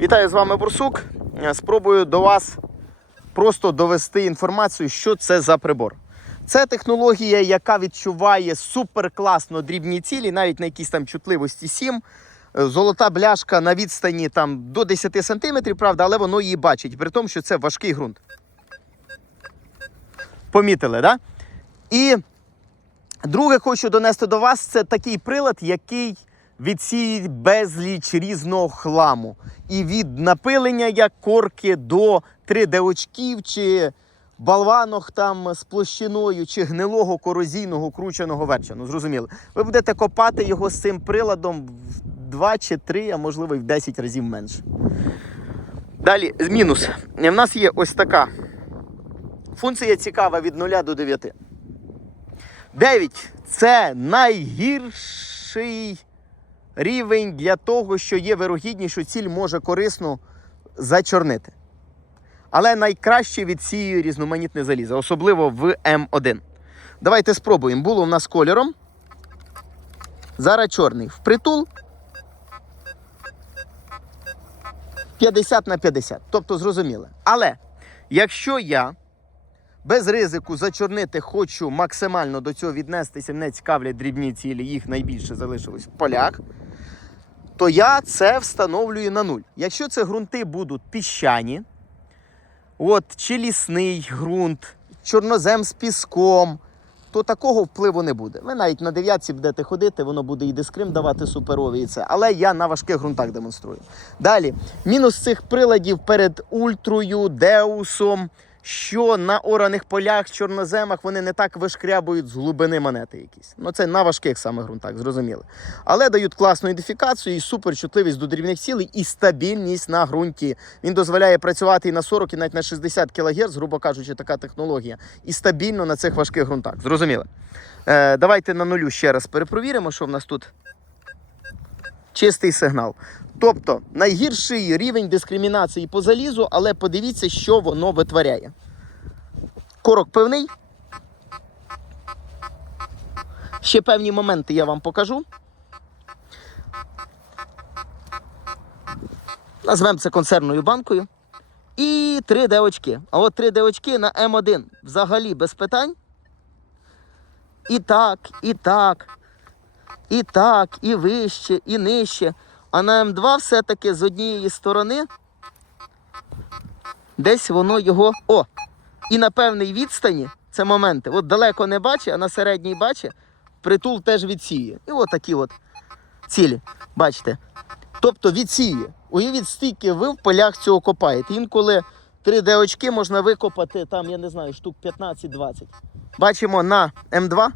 Вітаю з вами Бурсук. Е, Спробую до вас просто довести інформацію, що це за прибор. Це технологія, яка відчуває суперкласно дрібні цілі, навіть на якійсь там чутливості 7. Е, Золота бляшка на відстані там, до 10 см, правда, але воно її бачить, при тому, що це важкий ґрунт. Помітили. Да? І друге, хочу донести до вас, це такий прилад, який відсіє безліч різного хламу. І від напилення як корки до 3D-очків чи болванок там з площиною чи гнилого корозійного крученого верча. Ну, зрозуміло. Ви будете копати його з цим приладом в 2 чи 3, а можливо і в 10 разів менше. Далі, мінус. У нас є ось така функція цікава від 0 до 9. 9 це найгірший рівень для того, що є вирогідність, що ціль може корисно зачорнити. Але найкраще відсіює різноманітне залізо, особливо в М1. Давайте спробуємо. Було в нас кольором. Зараз чорний. Впритул 50 на 50. Тобто зрозуміло. Але якщо я без ризику зачорнити хочу максимально до цього віднестися, мене цікавлять дрібні цілі, їх найбільше залишилось в полях, то я це встановлюю на нуль. Якщо це ґрунти будуть піщані, от, чи лісний ґрунт, чорнозем з піском, то такого впливу не буде. Ви навіть на дев'ятці будете ходити, воно буде і дискрим давати суперовий і це. Але я на важких ґрунтах демонструю. Далі, мінус цих приладів перед ультрою, деусом, що на ораних полях, чорноземах вони не так вишкрябують з глибини монети якісь. Ну це на важких саме ґрунтах, зрозуміло. Але дають класну ідентифікацію і суперчутливість до дрібних цілей і стабільність на ґрунті. Він дозволяє працювати і на 40, і навіть на 60 кГц, грубо кажучи, така технологія. І стабільно на цих важких ґрунтах. Зрозуміло. Е, давайте на нулю ще раз перепровіримо, що в нас тут чистий сигнал. Тобто найгірший рівень дискримінації по залізу, але подивіться, що воно витворяє. Корок певний. Ще певні моменти я вам покажу. Назвемо це консервною банкою. І 3D очки. А от 3D очки на М1 взагалі без питань. І так, і так, і так, і вище, і нижче. А на М2 все-таки з однієї сторони десь воно його. О! І на певній відстані це моменти. От далеко не бачить, а на середній бачить, притул теж відсіє. І от такі от цілі. Бачите? Тобто відсіє. Уявіть, стільки ви в полях цього копаєте. Інколи 3D очки можна викопати там, я не знаю, штук 15-20. Бачимо на М2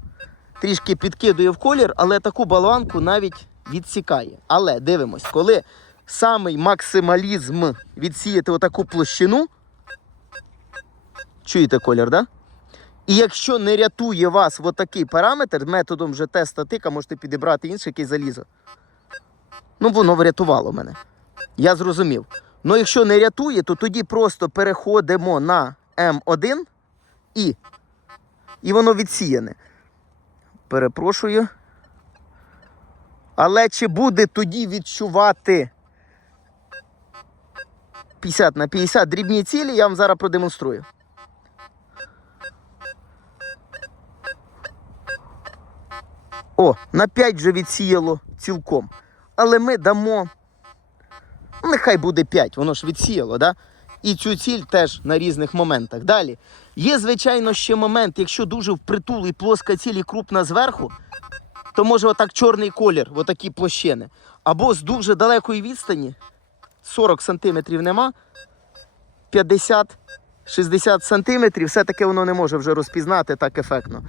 трішки підкидує в колір, але таку баланку навіть відсікає. Але дивимось, коли самий максималізм відсіяти отаку площину, чуєте колір, да? І якщо не рятує вас отакий параметр, методом вже теста тика можете підібрати інше якесь залізо. Ну, воно врятувало мене. Я зрозумів. Ну, якщо не рятує, то тоді просто переходимо на М1 і, і воно відсіяне. Перепрошую. Але чи буде тоді відчувати 50 на 50 дрібні цілі, я вам зараз продемонструю. О, на 5 вже відсіяло цілком. Але ми дамо. ну, Нехай буде 5, воно ж відсіяло, да? І цю ціль теж на різних моментах. Далі. Є, звичайно, ще момент, якщо дуже впритул і плоска ціль і крупна зверху, то може отак чорний колір, отакі площини. Або з дуже далекої відстані, 40 сантиметрів нема, 50-60 сантиметрів, все-таки воно не може вже розпізнати так ефектно.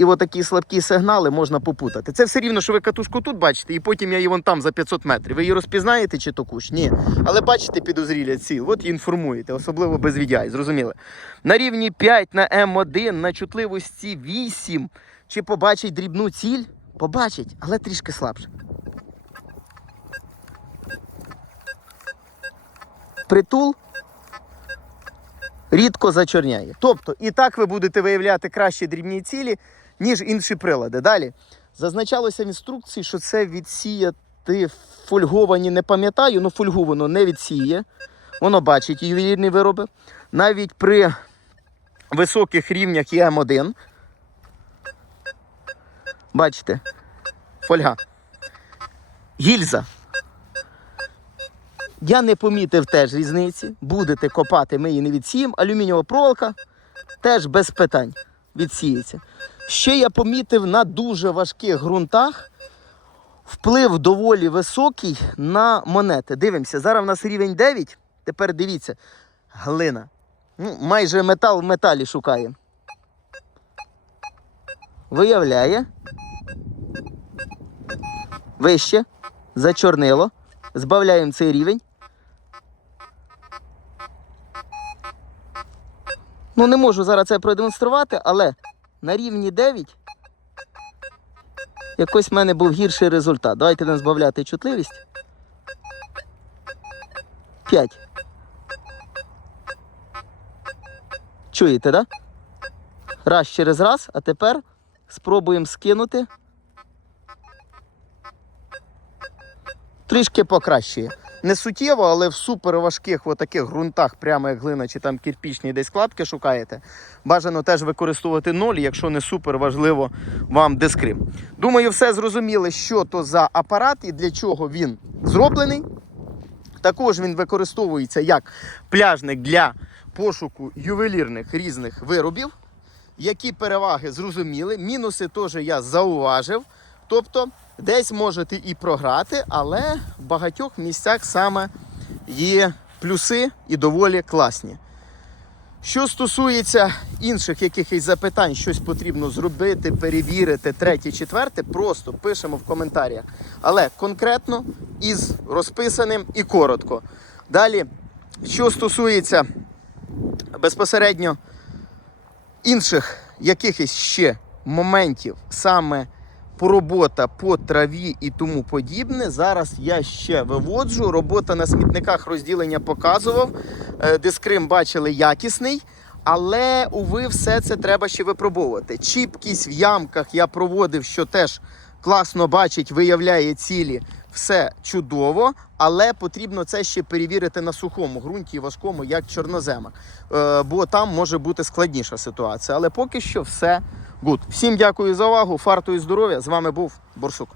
І отакі слабкі сигнали можна попутати. Це все рівно, що ви катушку тут бачите, і потім я її вон там за 500 метрів. Ви її розпізнаєте чи то кущ? Ні. Але бачите підозрілля ціл, от інформуєте, особливо без VDI, зрозуміли. На рівні 5 на М1, на чутливості 8. Чи побачить дрібну ціль? Побачить, але трішки слабше. Притул рідко зачорняє. Тобто, і так ви будете виявляти кращі дрібні цілі, ніж інші прилади. Далі. Зазначалося в інструкції, що це відсіє фольговані не пам'ятаю, ну фольгу воно не відсіє. Воно бачить ювелірні вироби. Навіть при високих рівнях є М1. Бачите, фольга. Гільза. Я не помітив теж різниці. Будете копати, ми її не відсіємо. Алюмінієва проволока теж без питань відсіється. Ще я помітив на дуже важких ґрунтах вплив доволі високий на монети. Дивимося, зараз в нас рівень 9. Тепер дивіться, глина. Ну, майже метал в металі шукає. Виявляє. Вище. Зачорнило. Збавляємо цей рівень. Ну, не можу зараз це продемонструвати, але на рівні 9 якось в мене був гірший результат. Давайте не збавляти чутливість. 5. Чуєте? Да? Раз через раз, а тепер спробуємо скинути. Трішки покращує. Не суттєво, але в суперважких таких ґрунтах, прямо як глина чи там кирпічні десь складки шукаєте, бажано теж використовувати ноль, якщо не супер важливо вам дискрим. Думаю, все зрозуміли, що то за апарат і для чого він зроблений. Також він використовується як пляжник для пошуку ювелірних різних виробів. Які переваги зрозуміли, мінуси теж я зауважив. Тобто десь можете і програти, але в багатьох місцях саме є плюси і доволі класні. Що стосується інших якихось запитань, щось потрібно зробити, перевірити, третє, четверте, просто пишемо в коментарях. Але конкретно із розписаним і коротко. Далі, що стосується безпосередньо інших якихось ще моментів, саме робота по траві і тому подібне. Зараз я ще виводжу. Робота на смітниках розділення показував. Е, Дискрим бачили якісний. Але, уви, все це треба ще випробовувати. Чіпкість в ямках я проводив, що теж класно бачить, виявляє цілі. Все чудово, але потрібно це ще перевірити на сухому ґрунті і важкому, як чорноземах. Е, бо там може бути складніша ситуація. Але поки що все гуд. Всім дякую за увагу. Фарту і здоров'я. З вами був Борсук.